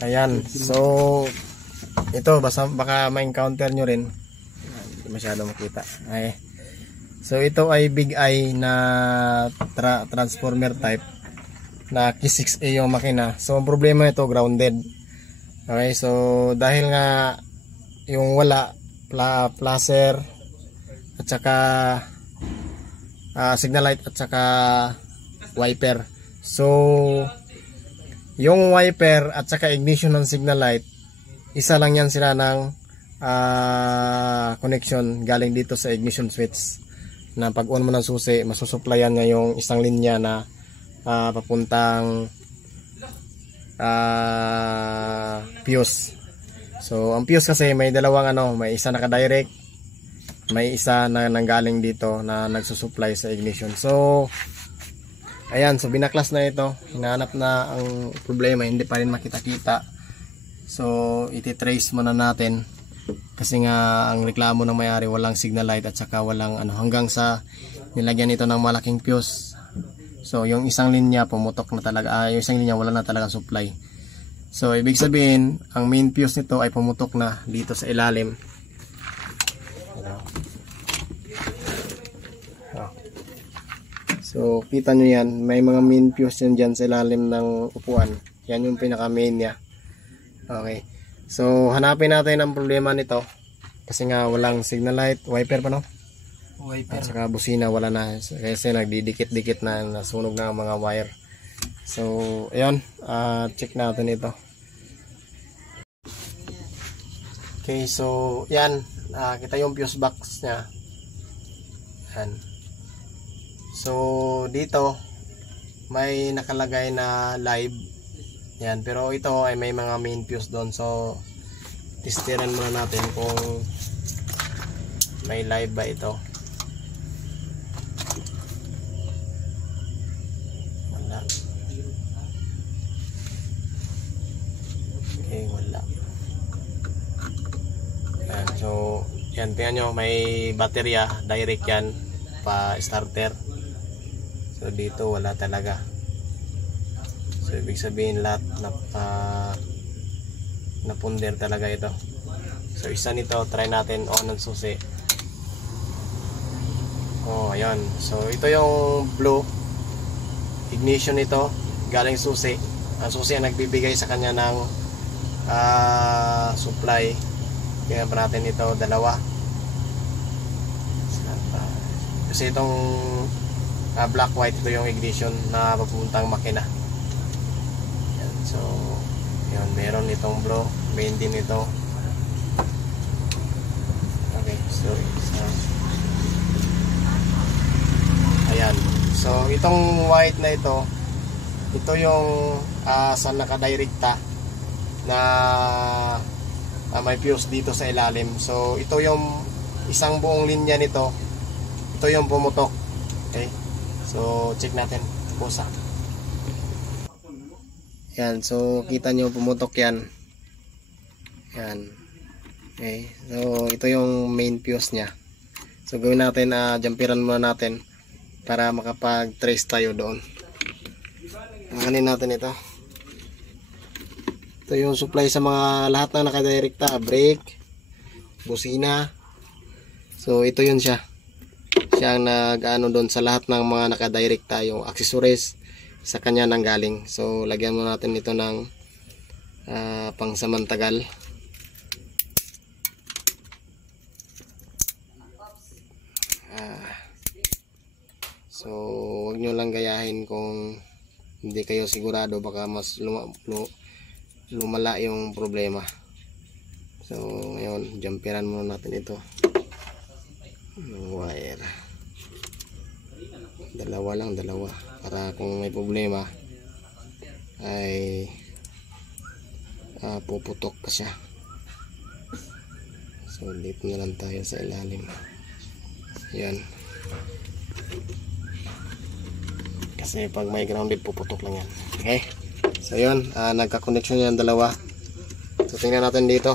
Ayan, so ito baka ma-encounter nyo rin. Hindi masyado makita. Ay. So ito ay Big Eye na transformer type na K6A yung makina. So ang problema ito, grounded. Okay, so dahil nga yung wala placer at saka signal light at saka wiper. So yung wiper at saka ignition ng signal light, isa lang yan sila ng connection galing dito sa ignition switch, na pag on mo ng susi masusuplayan niya yung isang linya na papuntang fuse. So ang fuse kasi may dalawang may isa naka-direct, may isa na nanggaling dito na nagsusupply sa ignition. So ayan, so binaklas na ito, hinahanap na ang problema, hindi pa rin makita-kita. So iti-trace muna natin kasi nga ang reklamo ng may-ari walang signal light at saka walang hanggang sa nilagyan ito ng malaking fuse. So yung isang linya pumutok na talaga, yung isang linya wala na talaga supply. So ibig sabihin ang main fuse nito ay pumutok na dito sa ilalim. So kita nyo yan, may mga main fuse yan dyan sa ilalim ng upuan. Yan yung pinaka main nya. Okay, so hanapin natin ang problema nito kasi nga walang signal light, wiper pa no? Wiper. At saka busina wala na kasi nagdidikit-dikit na, nasunog na ang mga wire. So ayun, check natin ito. Okay, so yan, kita yung fuse box nya. Yan. So dito may nakalagay na live. Yan, pero ito ay may mga main fuse doon. So testiran muna natin kung may live ba ito. Wala. Okay, wala. Yan, so yan, tingnan nyo, may baterya, direct yan pa starter. So dito wala talaga. So ibig sabihin lahat napunder talaga ito. So isa nito, try natin on ang susi. Oh, ayan. So ito yung blue ignition nito, galing susi. Ang susi ang nagbibigay sa kanya ng supply. Tingnan pa natin ito, dalawa. Kasi itong black white, ito yung ignition na papuntang makina. Yan, so yun, meron itong blue, main din ito. Okay, so ayan, so itong white na ito yung sa nakadirekta na may fuse dito sa ilalim. So ito yung isang buong linya nito, ito yung pumutok. Okay, so check natin pusa. Yan, so kita nyo pumutok yan. Yan. Okay, so ito yung main fuse nya. So gawin natin, jumperan muna natin para makapag-trace tayo doon. Anganin natin ito. Ito yung supply sa mga lahat na nakadirekta, brake, busina. So ito yun siya. Siya ang nag-ano doon sa lahat ng mga nakadirekta, yung accessories sa kanya nang galing. So lagyan mo natin ito ng pangsamantagal. So huwag nyo lang gayahin kung hindi kayo sigurado, baka mas lumala yung problema. So ngayon, jumperan muna natin ito ng wire. Dalawa para kung may problema ay puputok pa siya. So dito na lang tayo sa ilalim. Yan, kasi pag may grounded puputok lang yan. Okay, so yun, nagka-connection yan dalawa. So tingnan natin dito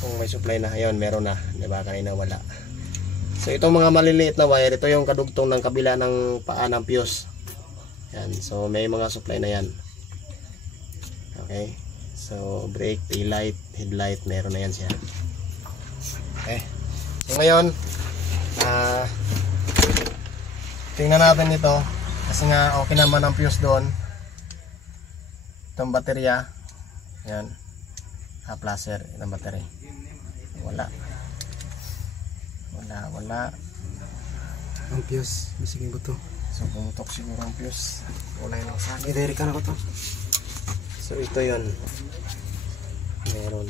kung may supply na. Ayun, meron na, diba? Kanina wala. So itong mga maliliit na wire, ito yung kadugtong ng kabila ng paa ng fuse. Yan, so may mga supply na yan. Okay. So brake, taillight, headlight, meron na yan siya. Okay. So ngayon, tingnan natin ito kasi nga okay naman ang fuse doon. Itong baterya, yan, placer, itong battery, wala Ang fuse, masiging ba to? so pumutok siguro ang fuse, wala yung sakit. Idiri ka na ko to. So ito yun, meron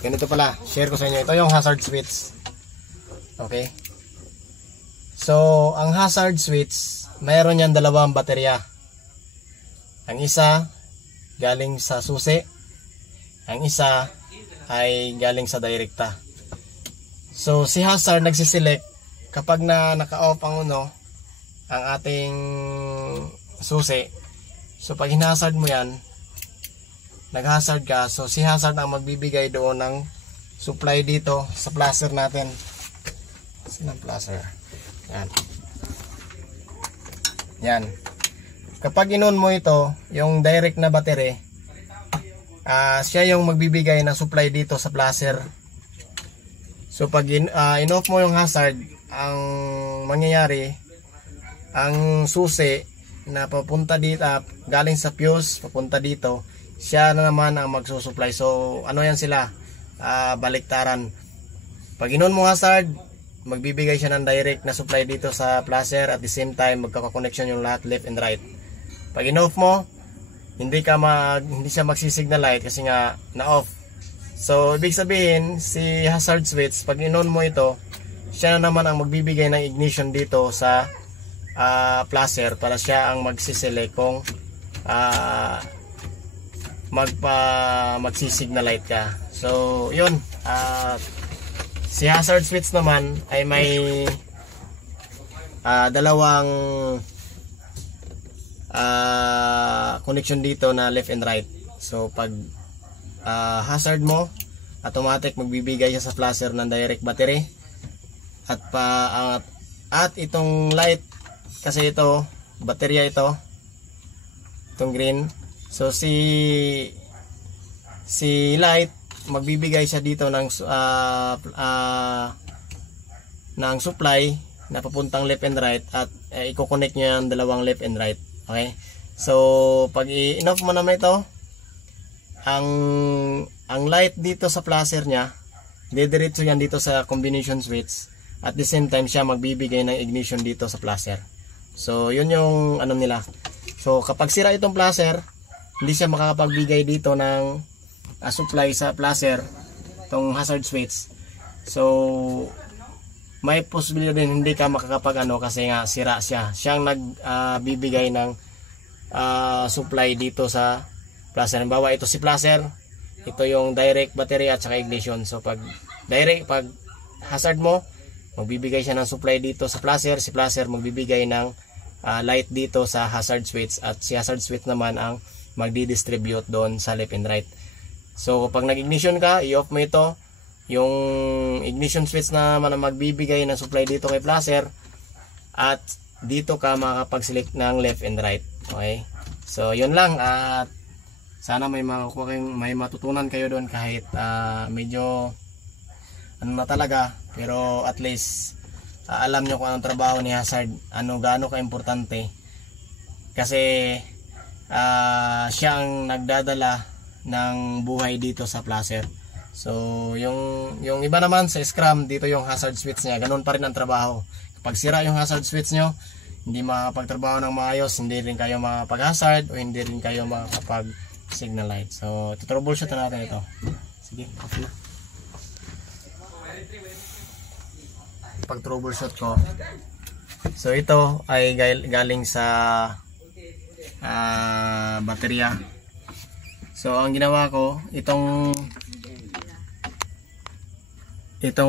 ganito pala, share ko sa inyo, ito yung hazard switch. Okay, so ang hazard switch, mayroon yan dalawang baterya. Ang isa galing sa susi, ang isa ay galing sa direkta. So si hazard nagsiselect kapag na naka-off ang ang ating susi. So pag hinazard mo yan, nag-hazard ka, so si hazard ang magbibigay doon ng supply dito sa placer natin. Sinang placer? Yan. Kapag in-on mo ito, yung direct na battery, siya yung magbibigay ng supply dito sa placer. So pag in-off mo yung hazard, ang mangyayari, ang susi na papunta dito, galing sa fuse papunta dito, siya na naman ang magsusupply. So ano yan sila, baliktaran. Pag in-on mo hazard, magbibigay siya ng direct na supply dito sa placer, at the same time magkaka-connection yung lahat left and right. Pag in-off mo, hindi siya magsisignal light kasi nga na-off. So ibig sabihin, si hazard switch, pag in-on mo ito, siya na naman ang magbibigay ng ignition dito sa placer para siya ang magsiselect kung magsisignal light ka. So yun, si hazard switch naman ay may dalawang connection dito na left and right. So pag hazard mo, automatic magbibigay siya sa placer ng direct battery, at itong light, kasi ito baterya, itong green. So si light magbibigay siya dito ng supply na papuntang left and right, at i-connect niya yung dalawang left and right. Okay, so pag i-off mo naman ito, ang light dito sa placer niya, didiretso yan dito sa combination switch, at the same time siya magbibigay ng ignition dito sa placer. So yun yung nila. So kapag sira itong placer, hindi siya makakapagbigay dito ng supply sa placer, itong hazard switch. So may posibilidad din hindi ka makakapag kasi nga sira siya. Siyang nagbibigay ng supply dito sa placer. Halimbawa ito si placer, ito yung direct battery at saka ignition. So pag hazard mo, magbibigay siya ng supply dito sa placer, si placer magbibigay ng light dito sa hazard switch, at si hazard switch naman ang magdi-distribute doon sa left and right. So kapag nag-ignition ka, i-off mo ito, yung ignition switch naman ang magbibigay ng supply dito kay placer, at dito ka makakapag-select ng left and right. Okay, so yun lang, at sana may matutunan kayo doon, kahit medyo na talaga, pero at least alam nyo kung anong trabaho ni hazard, gaano ka-importante, kasi siya ang nagdadala ng buhay dito sa placer. So yung iba naman sa Scrum, dito yung hazard switch niya, ganun pa rin ang trabaho. Kapag sira yung hazard switch nyo, hindi makakapagtrabaho ng maayos, hindi rin kayo makakapag-hazard, o hindi rin kayo makakapag-signal light. So troubleshoot natin ito. Sige, off na. Pag troubleshoot ko, so ito ay galing sa baterya. So ang ginawa ko, itong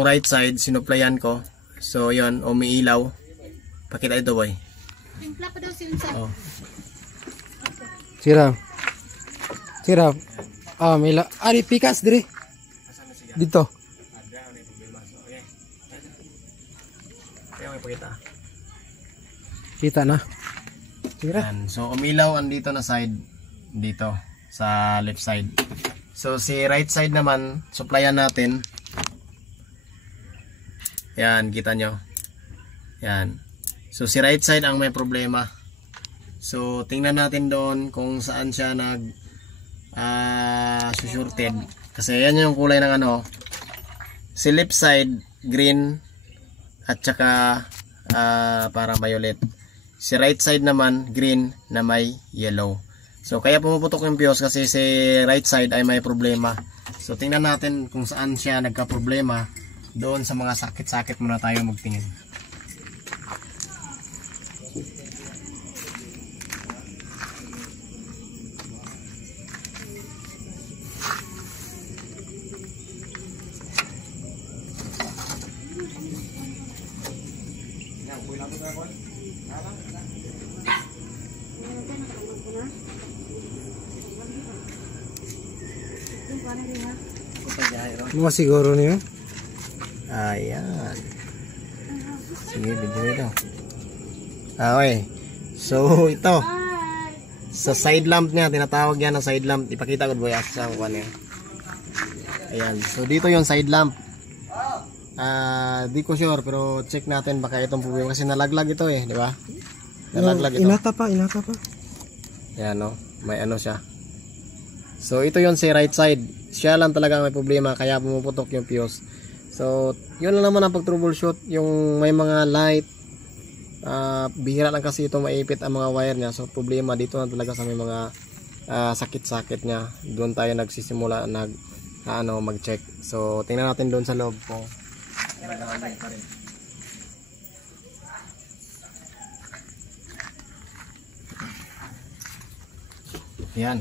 right side sinuplayan ko. So yon, umiilaw. Pakita ito, boy. Oh. Sira. Mila. Ari pikas diri. Dito. Kaya may pakita. Kita na. Sige na. Yan. So umilaw andito na side dito sa left side. So si right side naman supplyan natin. Yan, kita nyo. Yan. So si right side ang may problema. So tingnan natin doon kung saan siya nag susurted. Kasi yan yung kulay ng ano. Si left side green at saka parang violet. Si right side naman green na may yellow. So kaya pumuputok yung fuse kasi si right side ay may problema. So tingnan natin kung saan siya nagka-problema. Doon sa mga sakit-sakit muna tayo magtingin. Mga siguro niyo. Ayan. Sige, video ito. Okay. So, ito. Sa side lamp niya, tinatawag yan ng side lamp. Ipakita ko boy sa kuha niya. Ayan. So, dito yung side lamp. Di ko sure, pero check natin baka itong problema. Kasi nalaglag ito eh, di ba? Nalaglag ito. Inata pa. Ayan, no? May ano siya. So, ito yung si right side. Siya lang talaga may problema, kaya pumuputok yung fuse. So, yun lang naman ang pag-troubleshoot. Yung may mga light, bihira lang kasi ito maipit ang mga wire niya. So, problema dito na talaga sa may mga sakit-sakit niya. Doon tayo nagsisimula mag-check. So, tingnan natin doon sa loob kung nagkakalit pa rin. Yan.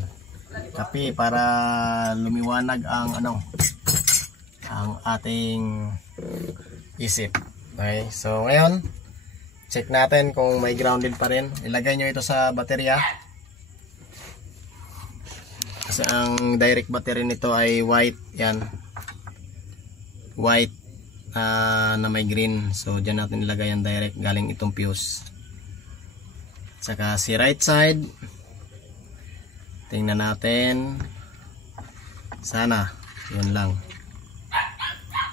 Kape para lumiwanag ang ang ating isip. Okay, so ngayon check natin kung may grounded pa rin. Ilagay nyo ito sa baterya kasi ang direct battery nito ay white. Yan, white na may green. So dyan natin ilagay ang direct galing itong fuse. Saka si right side, tingnan natin. Sana yun lang.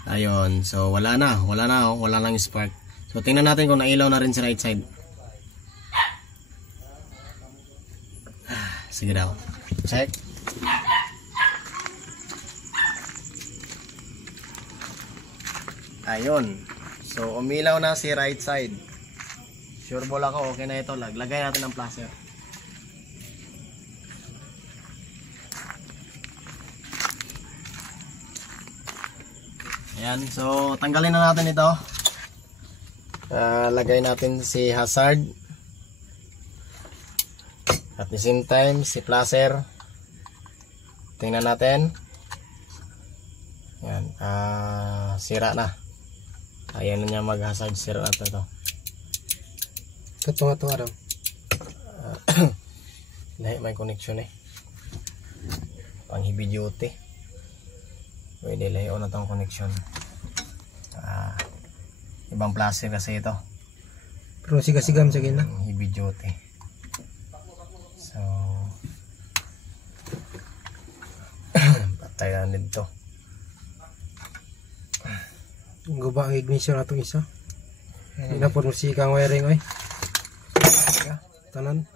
Ayun, so wala na lang spark. So tingnan natin kung nailaw na rin si right side. Sige daw. Check. Ayun. So umilaw na si right side. Sure ball ako okay na ito. Lagay natin ng placer. Ayan, so tanggalin na natin ito. Lagay natin si hazard. At the same time, si placer. Tingnan natin. Ayan, sira na. Ayan na niya mag-hazard, sira na ito. Katunga-tunga daw. May connection eh. Pang heavy duty. Pwede layo na itong connection. Ibang plastic kasi ito. Pero sigasigam sa gina. Heavy duty. So patay na nito. Guba ang ignition na itong isa. Hindi na po musika ang wiring oy. Tanan.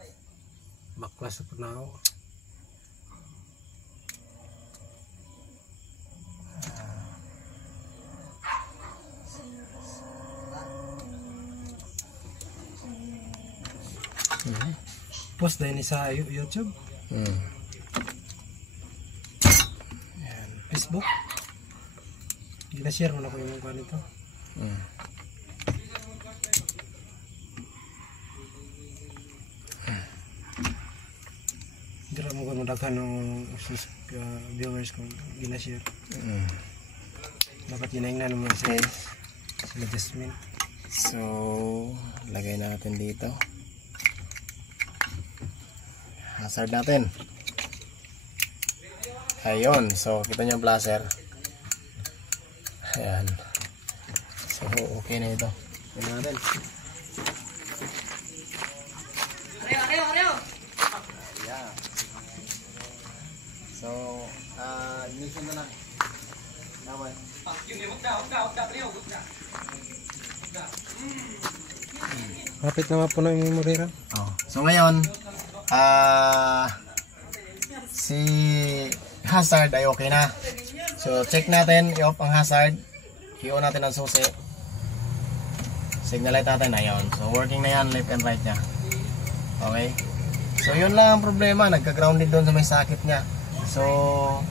Baklas na po na ako. Post na yun sa YouTube. Facebook. Gina-share mo na ko yung mga nito. Hindi mo ko madaghan ng viewers kung gina-share. Dapat yun mo sa adjustment. So lagay natin dito. Hazard natin. Ayun, so kita nyo yung placer. Ayan. So okay na ito. Tignan natin. Bilisan na lang. Dapat. Kapit na po na yung murira. Oh. So ngayon, si hazard ay okay na. So check natin, i-off ang hazard. I-on natin ang susi. Signal light natin, ayun. So working na yan, left and right niya. Okay. So yun lang ang problema, nagka-grounded doon sa may sakit niya. So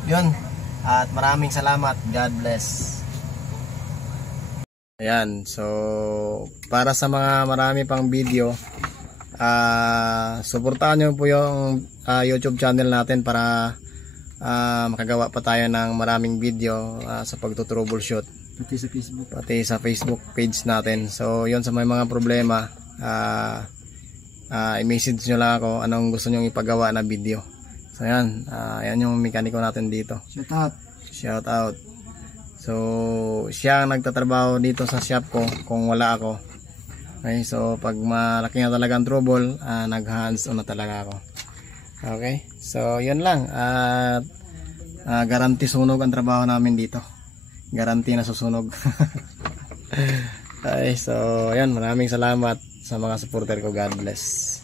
yun. At maraming salamat. God bless. Ayan, so para sa mga marami pang video, suportahan nyo po yung YouTube channel natin para makagawa pa tayo ng maraming video sa pagtutroubleshoot. Pati sa Facebook page natin. So yun, sa may mga problema, i-message nyo lang ako anong gusto nyo ipagawa na video. So yan, yan yung mekaniko natin dito. Shout out. So siya ang nagtatrabaho dito sa shop ko kung wala ako. Okay, so pag malaki na talaga ang trouble, nag-hands on na talaga ako. Okay, so yun lang. At guarantee sunog ang trabaho namin dito. Guarantee na susunog. Okay, so yan, maraming salamat sa mga supporter ko. God bless.